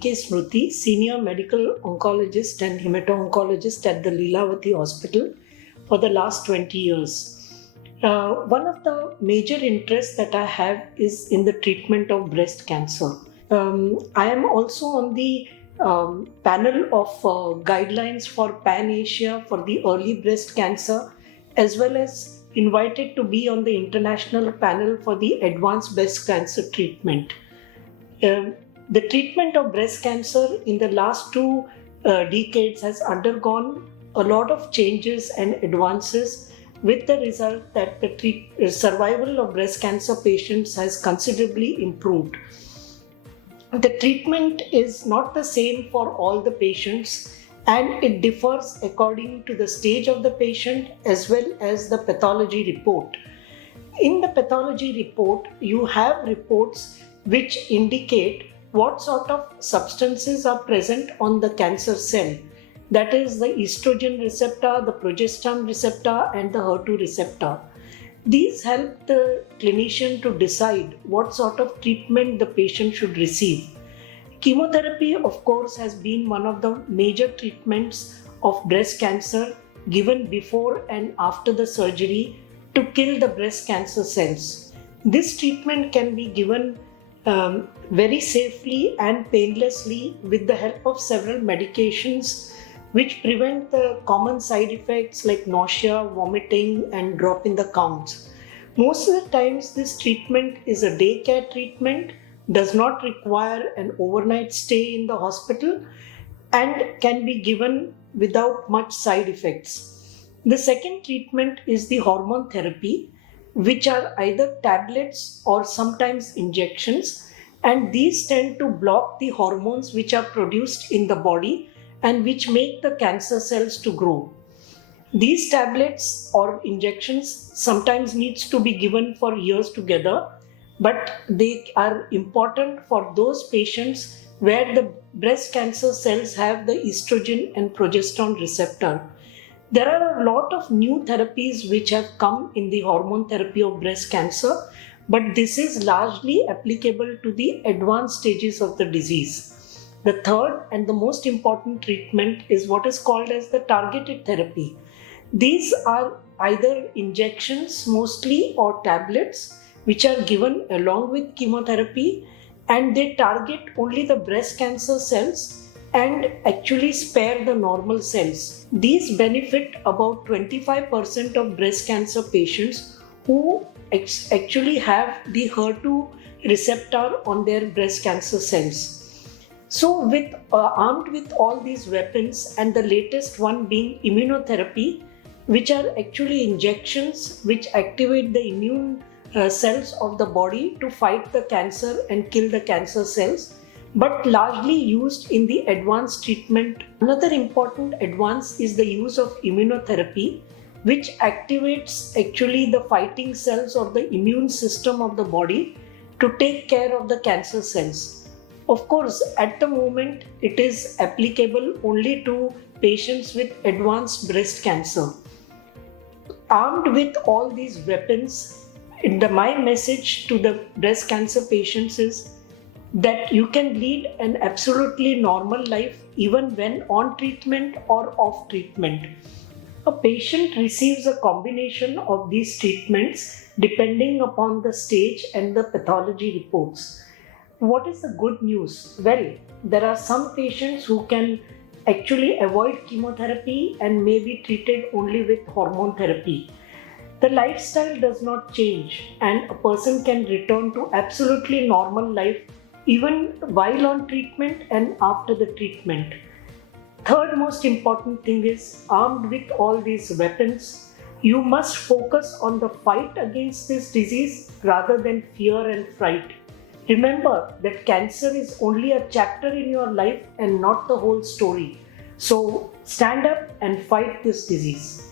D.K. Smruti, Senior Medical Oncologist and Hemato-Oncologist at the Lilavati Hospital for the last 20 years. One of the major interests that I have is in the treatment of breast cancer. I am also on the panel of guidelines for Pan-Asia for the early breast cancer, as well as invited to be on the international panel for the advanced breast cancer treatment. The treatment of breast cancer in the last two decades has undergone a lot of changes and advances, with the result that the survival of breast cancer patients has considerably improved. The treatment is not the same for all the patients, and it differs according to the stage of the patient as well as the pathology report. In the pathology report, you have reports which indicate what sort of substances are present on the cancer cell. That is the estrogen receptor, the progesterone receptor, and the HER2 receptor. These help the clinician to decide what sort of treatment the patient should receive. Chemotherapy, of course, has been one of the major treatments of breast cancer given before and after the surgery to kill the breast cancer cells. This treatment can be given very safely and painlessly with the help of several medications which prevent the common side effects like nausea, vomiting, and drop in the counts. Most of the times, this treatment is a daycare treatment, does not require an overnight stay in the hospital, and can be given without much side effects. The second treatment is the hormone therapy, which are either tablets or sometimes injections, and these tend to block the hormones which are produced in the body and which make the cancer cells to grow. These tablets or injections sometimes needs to be given for years together, but they are important for those patients where the breast cancer cells have the estrogen and progesterone receptor. There are a lot of new therapies which have come in the hormone therapy of breast cancer, but this is largely applicable to the advanced stages of the disease. The third and the most important treatment is what is called as the targeted therapy. These are either injections mostly or tablets which are given along with chemotherapy, and they target only the breast cancer cells and actually spare the normal cells. These benefit about 25% of breast cancer patients who actually have the HER2 receptor on their breast cancer cells. So armed with all these weapons, and the latest one being immunotherapy, which are actually injections which activate the immune cells of the body to fight the cancer and kill the cancer cells, but largely used in the advanced treatment. Another important advance is the use of immunotherapy, which activates actually the fighting cells or the immune system of the body to take care of the cancer cells. Of course, at the moment, it is applicable only to patients with advanced breast cancer. Armed with all these weapons, my message to the breast cancer patients is that you can lead an absolutely normal life even when on treatment or off treatment. A patient receives a combination of these treatments depending upon the stage and the pathology reports. What is the good news? Well, there are some patients who can actually avoid chemotherapy and may be treated only with hormone therapy. The lifestyle does not change, and a person can return to absolutely normal life even while on treatment and after the treatment. Third most important thing is, armed with all these weapons, you must focus on the fight against this disease rather than fear and fright. Remember that cancer is only a chapter in your life and not the whole story. So stand up and fight this disease.